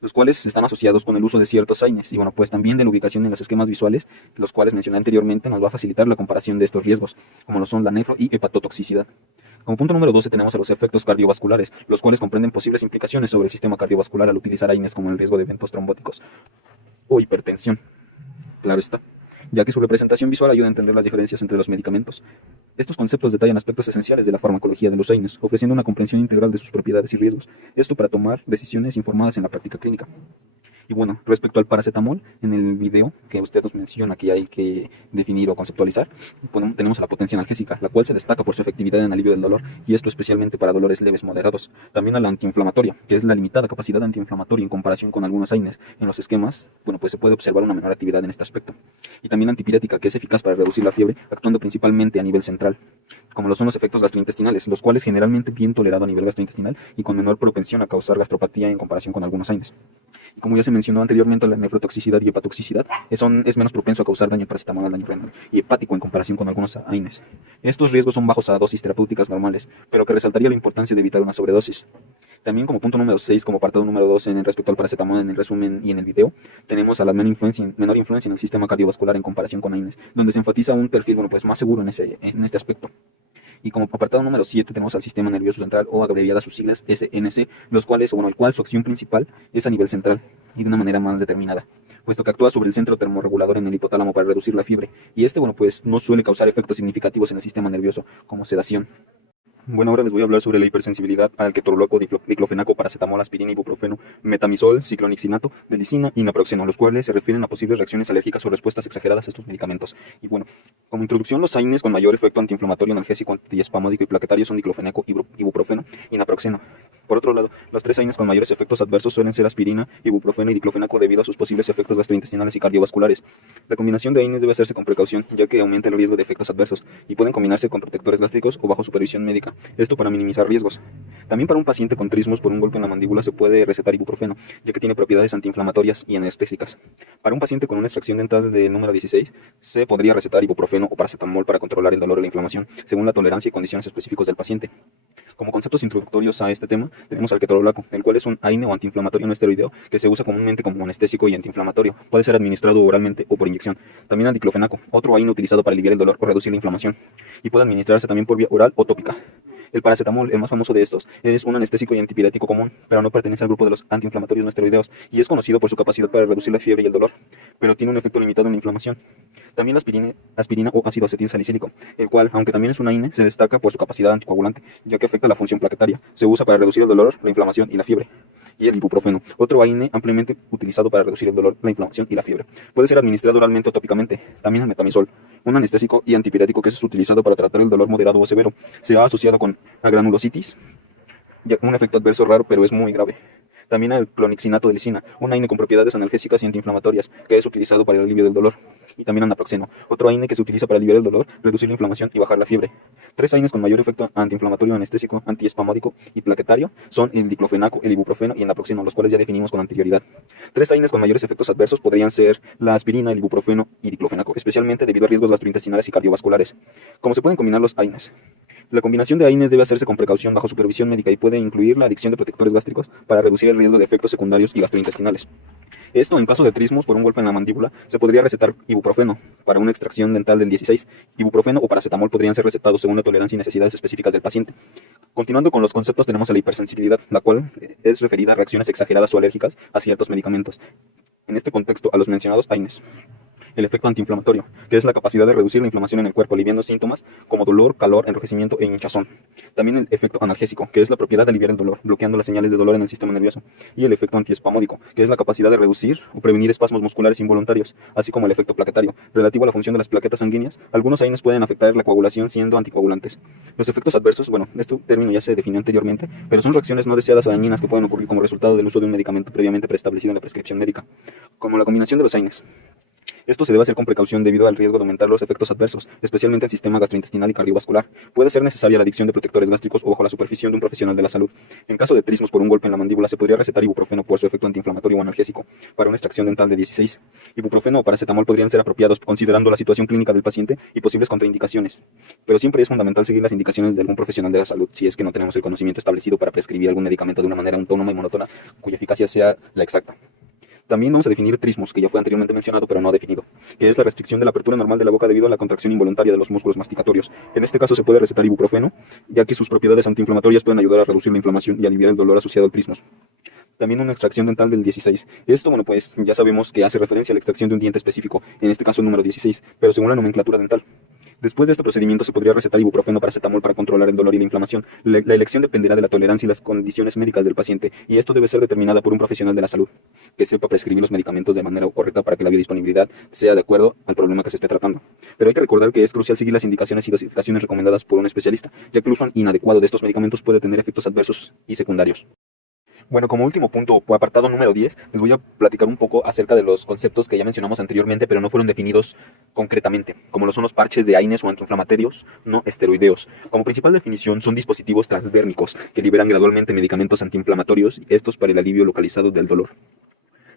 los cuales están asociados con el uso de ciertos AINES, y bueno, pues también de la ubicación en los esquemas visuales, los cuales mencioné anteriormente, nos va a facilitar la comparación de estos riesgos, como lo son la nefro y hepatotoxicidad. Como punto número 12 tenemos a los efectos cardiovasculares, los cuales comprenden posibles implicaciones sobre el sistema cardiovascular al utilizar AINES, como el riesgo de eventos trombóticos o hipertensión. Claro está, ya que su representación visual ayuda a entender las diferencias entre los medicamentos. Estos conceptos detallan aspectos esenciales de la farmacología de los AINES, ofreciendo una comprensión integral de sus propiedades y riesgos, esto para tomar decisiones informadas en la práctica clínica. Y bueno, respecto al paracetamol, en el video que usted nos menciona que hay que definir o conceptualizar, bueno, tenemos a la potencia analgésica, la cual se destaca por su efectividad en alivio del dolor, y esto especialmente para dolores leves moderados. También a la antiinflamatoria, que es la limitada capacidad antiinflamatoria en comparación con algunos AINES. En los esquemas, bueno, pues se puede observar una menor actividad en este aspecto. Y también antipirética, que es eficaz para reducir la fiebre, actuando principalmente a nivel central, como lo son los efectos gastrointestinales, los cuales generalmente bien tolerado a nivel gastrointestinal y con menor propensión a causar gastropatía en comparación con algunos AINES. Como ya se mencionó anteriormente, la nefrotoxicidad y hepatotoxicidad es menos propenso a causar daño paracetamal, daño renal y hepático en comparación con algunos AINES. Estos riesgos son bajos a dosis terapéuticas normales, pero que resaltaría la importancia de evitar una sobredosis. También como punto número 6, como apartado número 2 en respecto al paracetamol en el resumen y en el video, tenemos a la menor influencia en el sistema cardiovascular en comparación con AINES, donde se enfatiza un perfil pues más seguro en este aspecto. Y como apartado número 7 tenemos al sistema nervioso central, o abreviada sus siglas SNC, el cual su acción principal es a nivel central y de una manera más determinada, puesto que actúa sobre el centro termorregulador en el hipotálamo para reducir la fiebre, y pues no suele causar efectos significativos en el sistema nervioso como sedación. Bueno, ahora les voy a hablar sobre la hipersensibilidad al ketorolaco, diclofenaco, paracetamol, aspirina, ibuprofeno, metamisol, ciclonixinato, delicina y naproxeno, los cuales se refieren a posibles reacciones alérgicas o respuestas exageradas a estos medicamentos. Y bueno, como introducción, los AINES con mayor efecto antiinflamatorio, analgésico, antiespasmódico y plaquetario son diclofenaco, ibuprofeno y naproxeno. Por otro lado, los tres AINES con mayores efectos adversos suelen ser aspirina, ibuprofeno y diclofenaco debido a sus posibles efectos gastrointestinales y cardiovasculares. La combinación de AINES debe hacerse con precaución, ya que aumenta el riesgo de efectos adversos y pueden combinarse con protectores gástricos o bajo supervisión médica. Esto para minimizar riesgos. También para un paciente con trismos por un golpe en la mandíbula se puede recetar ibuprofeno, ya que tiene propiedades antiinflamatorias y anestésicas. Para un paciente con una extracción dental de número 16, se podría recetar ibuprofeno o paracetamol para controlar el dolor y la inflamación, según la tolerancia y condiciones específicas del paciente. Como conceptos introductorios a este tema, tenemos al ketorolaco, el cual es un AINE o antiinflamatorio no esteroideo que se usa comúnmente como anestésico y antiinflamatorio. Puede ser administrado oralmente o por inyección. También al diclofenaco, otro AINE utilizado para aliviar el dolor o reducir la inflamación, y puede administrarse también por vía oral o tópica. El paracetamol, el más famoso de estos, es un anestésico y antipirético común, pero no pertenece al grupo de los antiinflamatorios no esteroideos y es conocido por su capacidad para reducir la fiebre y el dolor, pero tiene un efecto limitado en la inflamación. También la aspirina o ácido acetilsalicílico, el cual, aunque también es un AINE, se destaca por su capacidad anticoagulante, ya que afecta la función plaquetaria. Se usa para reducir el dolor, la inflamación y la fiebre. Y el ibuprofeno, otro AINE ampliamente utilizado para reducir el dolor, la inflamación y la fiebre. Puede ser administrado oralmente o tópicamente. También el metamisol, un anestésico y antipirético que es utilizado para tratar el dolor moderado o severo. Se ha asociado con agranulositis, ya con un efecto adverso raro, pero es muy grave. También el clonixinato de lisina, un AINE con propiedades analgésicas y antiinflamatorias, que es utilizado para el alivio del dolor. Y también el naproxeno, otro AINE que se utiliza para aliviar el dolor, reducir la inflamación y bajar la fiebre. Tres AINEs con mayor efecto antiinflamatorio, anestésico, antiespasmódico y plaquetario son el diclofenaco, el ibuprofeno y el naproxeno, los cuales ya definimos con anterioridad. Tres AINEs con mayores efectos adversos podrían ser la aspirina, el ibuprofeno y diclofenaco, especialmente debido a riesgos gastrointestinales y cardiovasculares. ¿Cómo se pueden combinar los AINEs? La combinación de AINEs debe hacerse con precaución bajo supervisión médica y puede incluir la adicción de protectores gástricos para reducir el riesgo de efectos secundarios y gastrointestinales. Esto, en caso de trismos por un golpe en la mandíbula, se podría recetar ibuprofeno para una extracción dental del 16. Ibuprofeno o paracetamol podrían ser recetados según la tolerancia y necesidades específicas del paciente. Continuando con los conceptos, tenemos a la hipersensibilidad, la cual es referida a reacciones exageradas o alérgicas a ciertos medicamentos. En este contexto, a los mencionados AINEs. El efecto antiinflamatorio, que es la capacidad de reducir la inflamación en el cuerpo, aliviando síntomas como dolor, calor, enrojecimiento e hinchazón. También el efecto analgésico, que es la propiedad de aliviar el dolor, bloqueando las señales de dolor en el sistema nervioso. Y el efecto antiespasmódico, que es la capacidad de reducir o prevenir espasmos musculares involuntarios, así como el efecto plaquetario, relativo a la función de las plaquetas sanguíneas. Algunos AINEs pueden afectar la coagulación siendo anticoagulantes. Los efectos adversos, este término ya se definió anteriormente, pero son reacciones no deseadas o dañinas que pueden ocurrir como resultado del uso de un medicamento previamente preestablecido en la prescripción médica, como la combinación de los AINEs. Esto se debe hacer con precaución debido al riesgo de aumentar los efectos adversos, especialmente al sistema gastrointestinal y cardiovascular. Puede ser necesaria la adicción de protectores gástricos o bajo la supervisión de un profesional de la salud. En caso de trismos por un golpe en la mandíbula, se podría recetar ibuprofeno por su efecto antiinflamatorio o analgésico para una extracción dental de 16. Ibuprofeno o paracetamol podrían ser apropiados considerando la situación clínica del paciente y posibles contraindicaciones. Pero siempre es fundamental seguir las indicaciones de algún profesional de la salud si es que no tenemos el conocimiento establecido para prescribir algún medicamento de una manera autónoma y monótona cuya eficacia sea la exacta. También vamos a definir trismos, que ya fue anteriormente mencionado pero no definido, que es la restricción de la apertura normal de la boca debido a la contracción involuntaria de los músculos masticatorios. En este caso se puede recetar ibuprofeno, ya que sus propiedades antiinflamatorias pueden ayudar a reducir la inflamación y aliviar el dolor asociado al trismos. También una extracción dental del 16. Esto, pues ya sabemos que hace referencia a la extracción de un diente específico, en este caso el número 16, pero según la nomenclatura dental. Después de este procedimiento se podría recetar ibuprofeno o paracetamol para controlar el dolor y la inflamación. La elección dependerá de la tolerancia y las condiciones médicas del paciente, y esto debe ser determinada por un profesional de la salud, que sepa prescribir los medicamentos de manera correcta para que la biodisponibilidad sea de acuerdo al problema que se esté tratando. Pero hay que recordar que es crucial seguir las indicaciones y dosificaciones recomendadas por un especialista, ya que el uso inadecuado de estos medicamentos puede tener efectos adversos y secundarios. Bueno, como último punto, o apartado número 10, les voy a platicar un poco acerca de los conceptos que ya mencionamos anteriormente, pero no fueron definidos concretamente, como lo son los parches de Haines o antiinflamatorios no esteroideos. Como principal definición, son dispositivos transdérmicos que liberan gradualmente medicamentos antiinflamatorios, estos para el alivio localizado del dolor.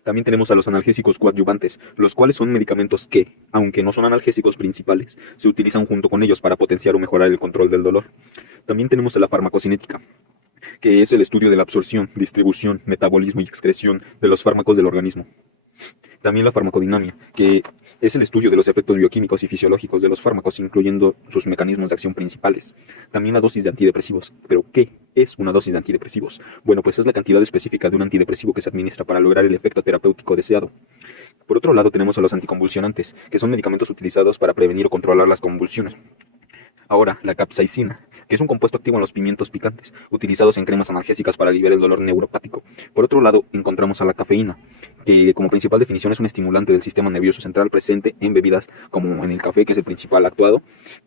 También tenemos a los analgésicos coadyuvantes, los cuales son medicamentos que, aunque no son analgésicos principales, se utilizan junto con ellos para potenciar o mejorar el control del dolor. También tenemos a la farmacocinética, que es el estudio de la absorción, distribución, metabolismo y excreción de los fármacos del organismo. También la farmacodinamia, que es el estudio de los efectos bioquímicos y fisiológicos de los fármacos, incluyendo sus mecanismos de acción principales. También la dosis de antidepresivos. ¿Pero qué es una dosis de antidepresivos? Bueno, pues es la cantidad específica de un antidepresivo que se administra para lograr el efecto terapéutico deseado. Por otro lado, tenemos a los anticonvulsionantes, que son medicamentos utilizados para prevenir o controlar las convulsiones. Ahora, la capsaicina, que es un compuesto activo en los pimientos picantes, utilizados en cremas analgésicas para aliviar el dolor neuropático. Por otro lado, encontramos a la cafeína, que como principal definición es un estimulante del sistema nervioso central presente en bebidas como en el café, que es el principal actuado,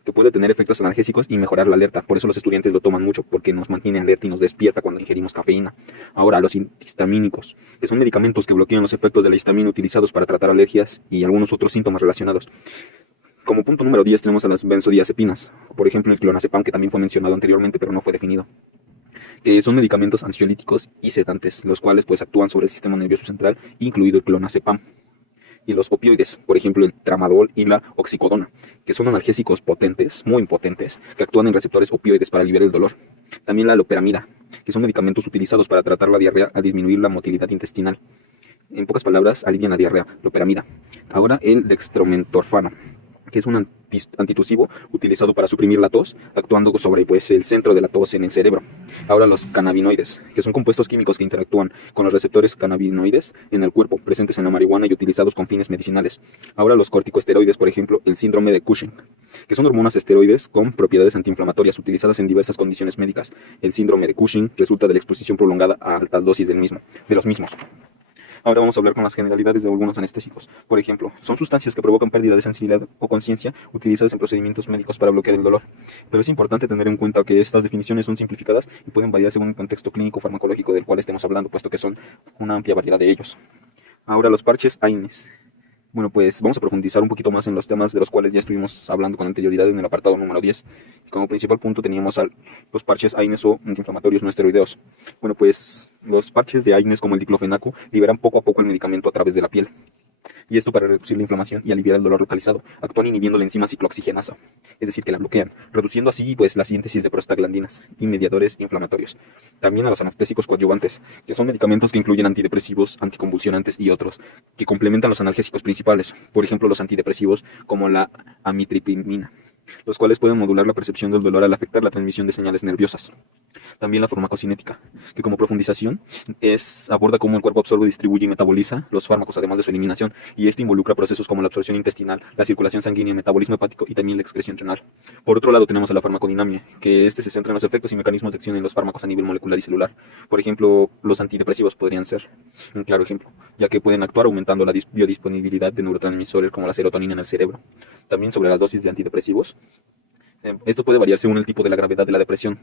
que puede tener efectos analgésicos y mejorar la alerta. Por eso los estudiantes lo toman mucho, porque nos mantiene alerta y nos despierta cuando ingerimos cafeína. Ahora, los antihistamínicos, que son medicamentos que bloquean los efectos de la histamina utilizados para tratar alergias y algunos otros síntomas relacionados. Como punto número 10 tenemos a las benzodiazepinas, por ejemplo el clonazepam, que también fue mencionado anteriormente pero no fue definido, que son medicamentos ansiolíticos y sedantes, los cuales pues actúan sobre el sistema nervioso central, incluido el clonazepam. Y los opioides, por ejemplo el tramadol y la oxicodona, que son analgésicos potentes, muy potentes, que actúan en receptores opioides para aliviar el dolor. También la loperamida, que son medicamentos utilizados para tratar la diarrea al disminuir la motilidad intestinal. En pocas palabras, alivian la diarrea, loperamida. Ahora el dextromentorfano, que es un antitusivo utilizado para suprimir la tos, actuando sobre el centro de la tos en el cerebro. Ahora los cannabinoides, que son compuestos químicos que interactúan con los receptores cannabinoides en el cuerpo, presentes en la marihuana y utilizados con fines medicinales. Ahora los corticosteroides, por ejemplo, el síndrome de Cushing, que son hormonas esteroides con propiedades antiinflamatorias utilizadas en diversas condiciones médicas. El síndrome de Cushing resulta de la exposición prolongada a altas dosis de los mismos. Ahora vamos a hablar con las generalidades de algunos anestésicos. Por ejemplo, son sustancias que provocan pérdida de sensibilidad o conciencia utilizadas en procedimientos médicos para bloquear el dolor. Pero es importante tener en cuenta que estas definiciones son simplificadas y pueden variar según el contexto clínico farmacológico del cual estemos hablando, puesto que son una amplia variedad de ellos. Ahora los parches Haines. Bueno, pues vamos a profundizar un poquito más en los temas de los cuales ya estuvimos hablando con anterioridad en el apartado número 10. Y como principal punto teníamos los parches Haines o antiinflamatorios no esteroideos. Bueno, pues los parches de Haines, como el diclofenaco, liberan poco a poco el medicamento a través de la piel. Y esto para reducir la inflamación y aliviar el dolor localizado. Actúan inhibiendo la enzima ciclooxigenasa, es decir, que la bloquean, reduciendo así pues la síntesis de prostaglandinas y mediadores inflamatorios. También a los anestésicos coadyuvantes, que son medicamentos que incluyen antidepresivos, anticonvulsionantes y otros, que complementan los analgésicos principales, por ejemplo los antidepresivos como la amitriptilina, los cuales pueden modular la percepción del dolor al afectar la transmisión de señales nerviosas. También la farmacocinética, que como profundización aborda cómo el cuerpo absorbe, distribuye y metaboliza los fármacos, además de su eliminación, y este involucra procesos como la absorción intestinal, la circulación sanguínea, el metabolismo hepático y también la excreción renal. Por otro lado tenemos a la farmacodinamia, que se centra en los efectos y mecanismos de acción en los fármacos a nivel molecular y celular. Por ejemplo, los antidepresivos podrían ser un claro ejemplo, ya que pueden actuar aumentando la biodisponibilidad de neurotransmisores como la serotonina en el cerebro. También sobre las dosis de antidepresivos, esto puede variar según el tipo de la gravedad de la depresión.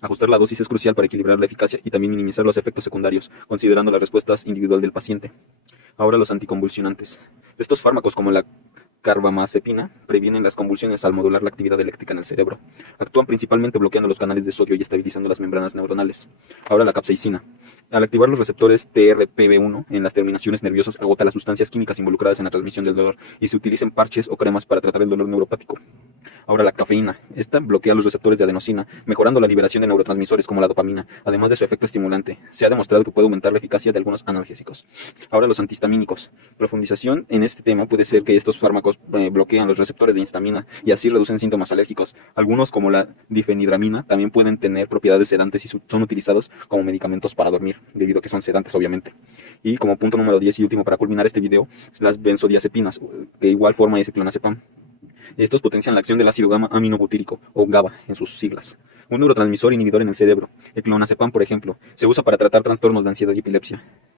Ajustar la dosis es crucial para equilibrar la eficacia y también minimizar los efectos secundarios, considerando las respuestas individual del paciente. Ahora los anticonvulsionantes. Estos fármacos, como la carbamazepina, previenen las convulsiones al modular la actividad eléctrica en el cerebro. Actúan principalmente bloqueando los canales de sodio y estabilizando las membranas neuronales. Ahora la capsaicina. Al activar los receptores TRPV1 en las terminaciones nerviosas, agota las sustancias químicas involucradas en la transmisión del dolor y se utiliza en parches o cremas para tratar el dolor neuropático. Ahora la cafeína. Esta bloquea los receptores de adenosina, mejorando la liberación de neurotransmisores como la dopamina, además de su efecto estimulante. Se ha demostrado que puede aumentar la eficacia de algunos analgésicos. Ahora los antihistamínicos. Profundización en este tema puede ser que estos fármacos bloquean los receptores de histamina y así reducen síntomas alérgicos. Algunos, como la difenhidramina, también pueden tener propiedades sedantes y son utilizados como medicamentos para dormir, debido a que son sedantes obviamente. Y como punto número 10 y último para culminar este video, las benzodiazepinas, que igual forma es el clonazepam. Estos potencian la acción del ácido gamma aminobutírico, o GABA en sus siglas, un neurotransmisor inhibidor en el cerebro. El clonazepam, por ejemplo, se usa para tratar trastornos de ansiedad y epilepsia.